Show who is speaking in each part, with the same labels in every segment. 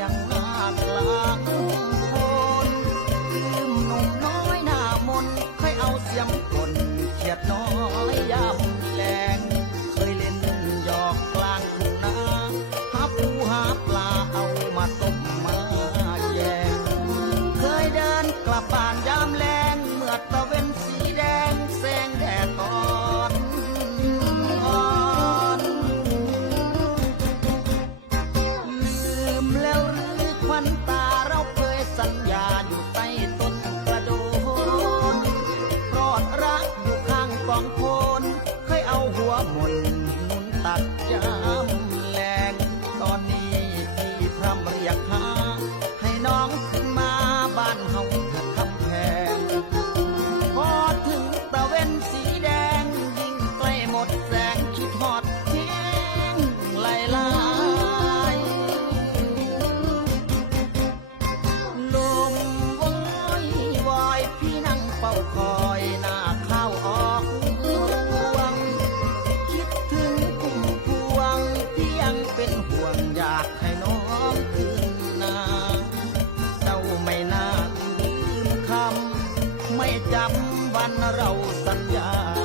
Speaker 1: ยงหากลางคนลืมนุ่มน้อยหน้ามนเคยเอาเสียมคนเขียดน้อย กองพลนเคยเอาหัวหมุนหมุนตัดใจ สัญญา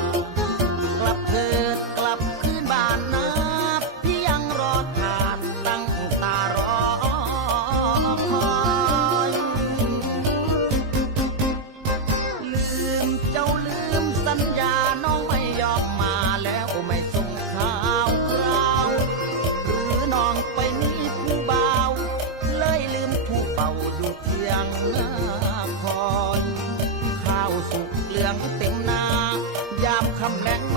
Speaker 1: come.